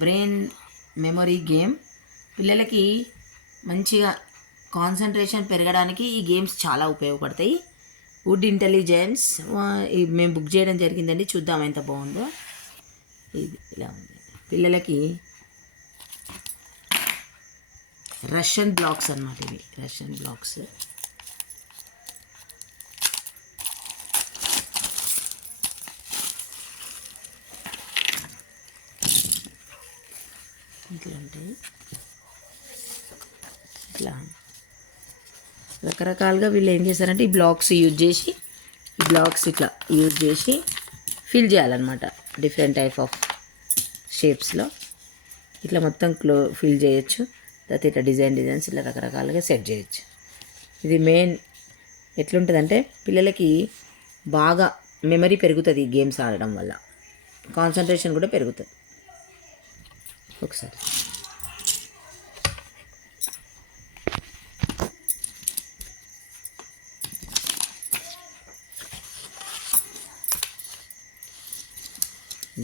Brain memory game. పిల్లలకి మంచిగా concentration పెరగడానికి ఈ గేమ్స్ చాలా ఉపయోగపడతాయి. వుడ్ ఇంటెలిజెన్స్ మేము బుక్ చేయడం జరిగిందండి. చూద్దాం ఎంత బాగుందో. ఇది ఇలా ఉంది. పిల్లలకి రష్యన్ బ్లాక్స్ అన్నమాట. ఇవి రష్యన్ బ్లాక్స్. ఇట్లా ఉంటాయి. ఇట్లా రకరకాలుగా వీళ్ళు ఏం చేస్తారంటే ఈ బ్లాక్స్ ఇట్లా యూజ్ చేసి ఫిల్ చేయాలన్నమాట. డిఫరెంట్ టైప్ ఆఫ్ షేప్స్లో ఇట్లా మొత్తం ఫిల్ చేయొచ్చు. తర్వాత ఇట్లా డిజైన్స్ ఇట్లా రకరకాలుగా సెట్ చేయొచ్చు. ఇది మెయిన్ ఎట్లుంటుందంటే పిల్లలకి బాగా మెమరీ పెరుగుతుంది. ఈ గేమ్స్ ఆడడం వల్ల కాన్సన్ట్రేషన్ కూడా పెరుగుతుంది. ఒకసారి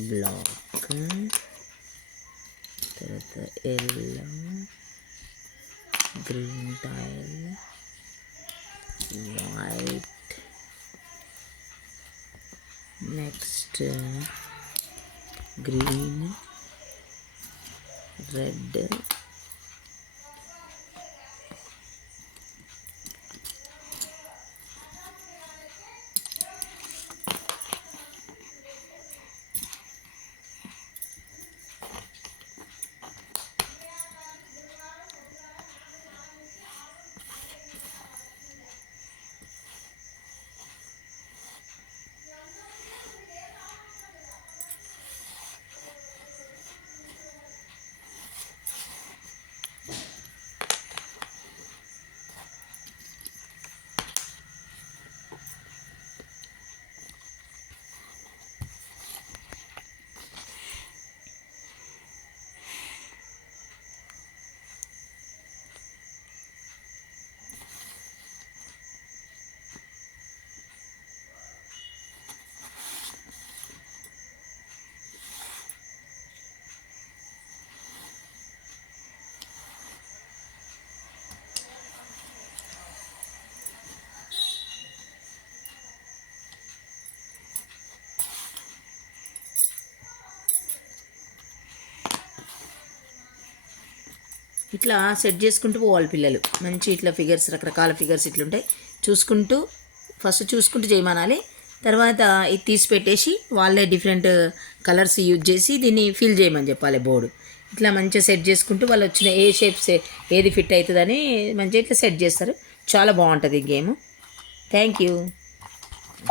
బ్లాక్, తర్వాత yellow, green tile, white, next green, red, ఇట్లా సెట్ చేసుకుంటూ పోవాలి పిల్లలు. మంచి ఇట్లా ఫిగర్స్, రకరకాల ఫిగర్స్ ఇట్లుంటాయి. ఫస్ట్ చూసుకుంటూ చేయమనాలి. తర్వాత ఇది తీసి పెట్టేసి వాళ్ళే డిఫరెంట్ కలర్స్ యూజ్ చేసి దీన్ని ఫిల్ చేయమని చెప్పాలి బోర్డు. ఇట్లా మంచిగా సెట్ చేసుకుంటూ వాళ్ళు వచ్చిన ఏ షేప్స్ ఏది ఫిట్ అవుతుందని మంచిగా ఇట్లా సెట్ చేస్తారు. చాలా బాగుంటుంది ఈ గేమ్. Thank you.